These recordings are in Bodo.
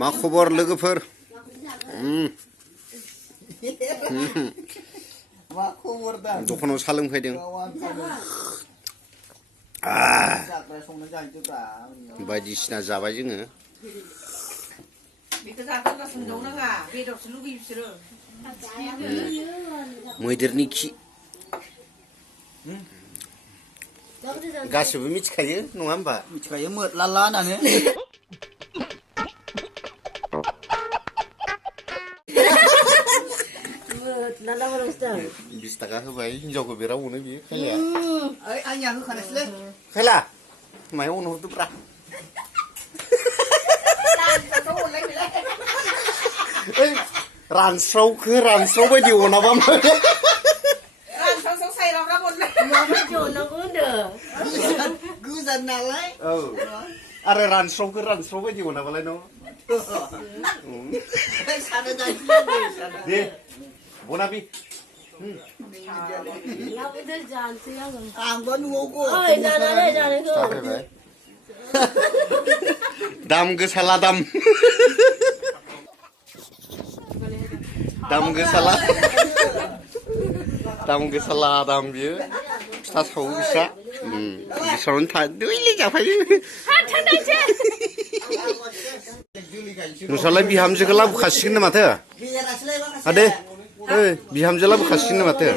मा खबर लोगोफोर दखानाव सा लोंफैदों बायदिसिना जाबाय जोङो मैदेरनि खि गासिबो मिथिखायो नङा होमबा मिथिखायो मोदलाला होननानै 20 थाखा होबाय हिनजावखौ बिराद अनो बियो खायलाया ओइ आंनिया होखानायसैलै खायला मायाव अनहरदोब्रा ओइ रानस्रावखो रानस्राव बायदि अनाबा रानस्राव साइरावरा बननाय माबायदि अनांगौ होनदों गोजान नालाय औ आरो रानस्रावखो रानस्राव बायदि अनाबालाय न' दे बनाबि आंबो न'आवबो दाम गोसाला दाम गोसाला दाम बियो फिथा सावो बिस्रा बिस्रावनो दैलि जाफायो नोंस्रालाय बिहामजोखौ लाबोखासिगोन ना माथो आदे ओइ बिहामजो लाबोखासिगोन ना माथो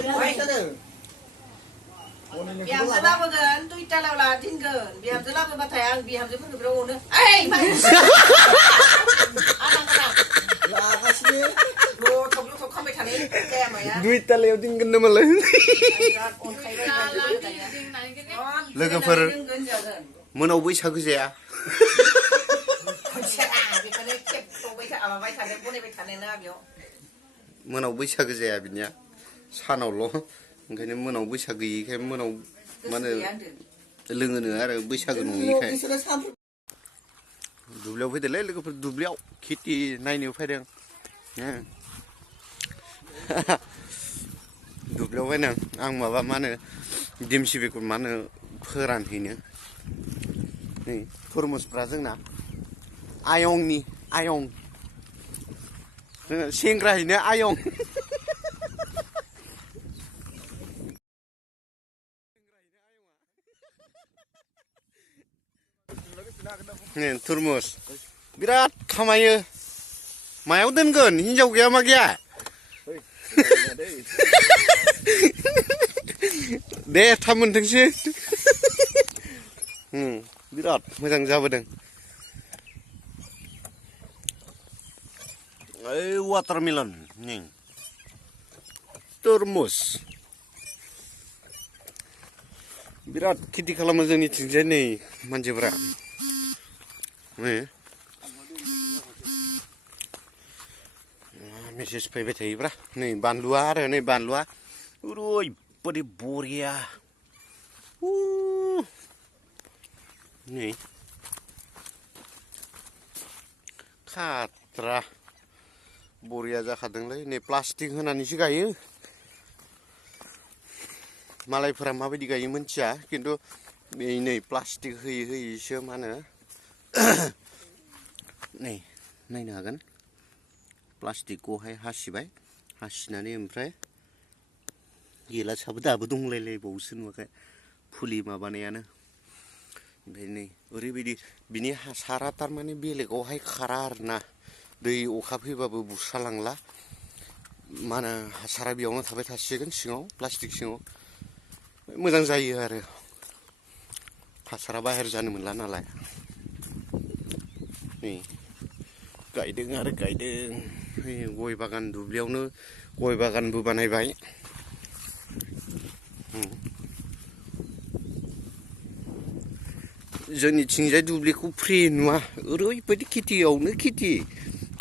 बिहामजो लाबोगोन दुइटालाव लादिनगोन बिहामजो लाबोबाथाय आं बिहामजोफोरखौ बिराद अनो दुइटालायाव दिनगोन नामालाय लोगोफोर मोनाव बैसागो जाया मोनाव बैसागो जाया बिनिया सानावल' ओंखायनो मोनाव बैसागो गैयिखाय मोनाव मा होनो लोङोनो आरो बैसागो नङिखाय दुब्लियाव फैदोलै लोगोफोर दुब्लियाव खेथि नायनो फैदों दुब्लियाव फैदों आं माबा मा होनो देमसि बेगर मा होनो फोरानहैनो नै थरमुसफ्रा जोंना आयंनि आयं सेंग्राहैनो आयं थरमुस बिराद खामायो मायाव दोनगोन हिनजाव गैया मा गैया दे थाब मोनथोंसै बिराद मोजां जाबोदों ओइ वाटारमेलन तरमुस बिराद खेथि खालामो जोंनिथिंजाय नै मानसिफोरा मेसेज फैबाय थायोब्रा नै बानलुआ आरो नै बानलुआ ओरैबादि बरिया नै खात्रा बरिया जाखादोंलै नै प्लास्टिक होनानैसो गायो मालायफोरा माबायदि गायो मिथिया खिन्थु नै प्लास्टिक होयै होयैसो मा होनो नै नायनो हागोन प्लास्टिकखौहाय हासिबाय हासिनानै ओमफ्राय गिलासाबो दाबो दंलायलायबावोसो नुवाखै फुलि माबानायानो ओमफ्राय नै ओरैबायदि बिनि हासारा थारमाने बेलेगावहाय खारा आरोना दै अखा फैबाबो बुस्रालांला मा होनो हासारा बेयावनो थाबाय थासिगोन सिङाव प्लास्टिक सिङाव मोजां जायो आरो हासारा बाहेर जानो मोनला नालाय नै गायदों आरो गायदों गय बागान दुब्लियावनो गय बागानबो बानायबाय जोंनिथिंजाय दुब्लिखौ फ्रि नुवा ओरैबायदि खेथियावनो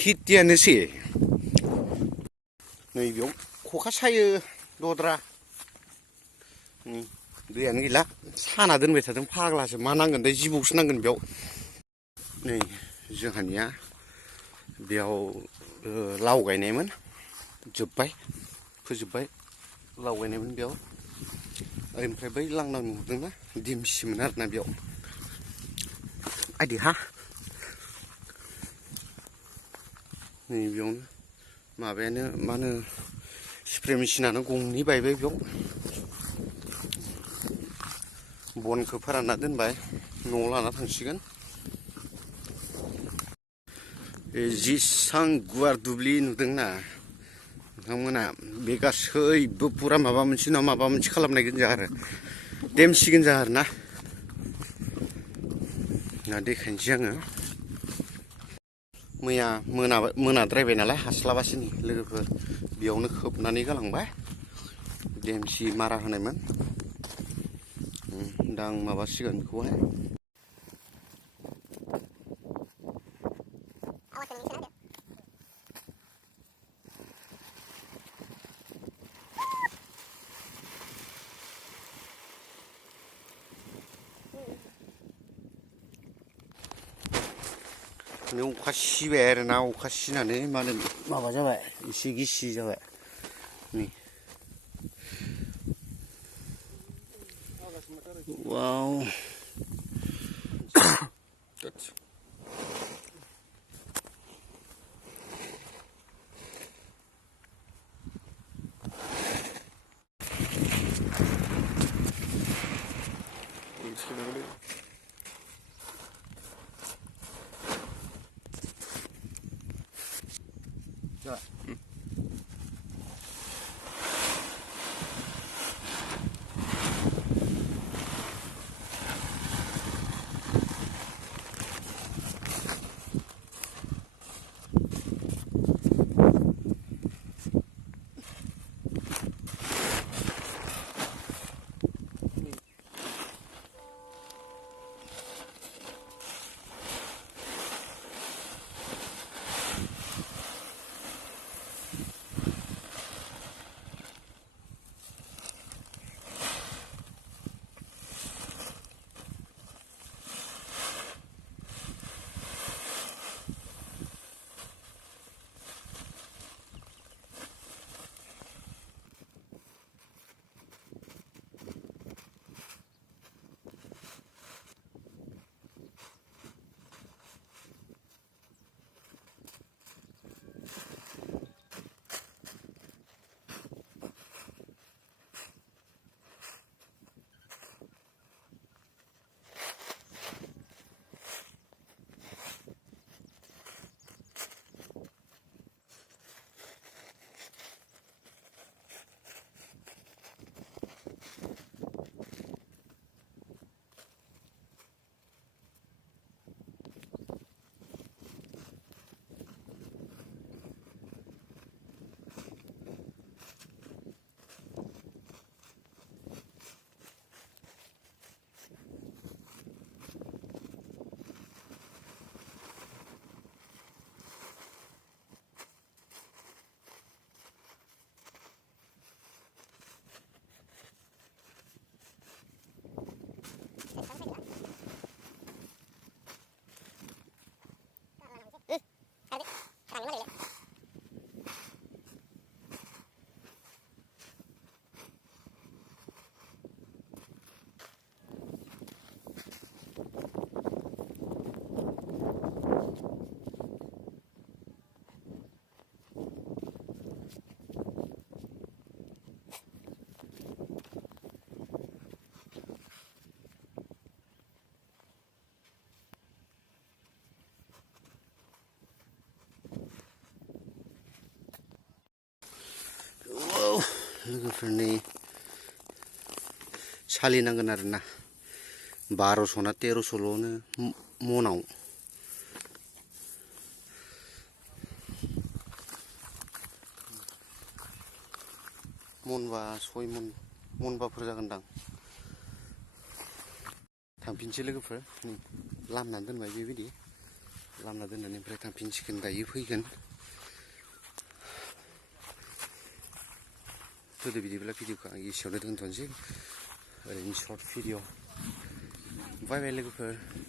खेथियानोसै नै बेयाव खखा सायो दद्रा दैयानो गैला साना दोनबाय थादों फाग्लासो मा नांगोन दै जिबौसो नांगोन बेयाव नै जोंहानिया बेयाव लाव गायनायमोन जोब्बाय फोजोब्बाय लाव गायनायमोन बेयाव ओमफ्राय बै लांदां नुदोंना देमसिमोन आरोना बेयाव आइदि हा नै बेयावनो माबायानो मा होनो स्प्रे मेसिनानो गंनै बायबाय बेयाव बनखौ फोरानना दोनबाय न'आव लाना थांसिगोन जिसां गुवार दुब्लि नुदोंना नोंथांमोना बे गासैबो पुरा माबा मोनसे नङा माबा मोनसे खालामनाय गोजा आरो देमसिगोन जा आरो ना देखायनोसै आङो मैया मोनाद्रायबाय नालाय हास्लाबासै नै लोगोफोर बेयावनो खोबनानै गालांबाय देमसि मारा होनायमोन दा आं माबासिगोन बेखौहाय अखा सिबाय आरो ना अखा सिनानै मा होनो माबा जाबाय एसे गिसि जाबाय नै वाव लोगोफोरनि सालिनांगोन आरोना 1200 ना 1300ल'नो मनाव मनबा 6 मनबाफोर जागोनदां थांफिनसै लोगोफोर लामनानै दोनबाय बेबायदि लामना दोननानै ओमफ्राय थांफिनसिगोन दायो फैगोन गोदो बिदिब्ला भिडिअखौ आं एसेयावनो दोनथ'नोसै ओरैनो सर्ट भिडिअ बाय बाय लोगोफोर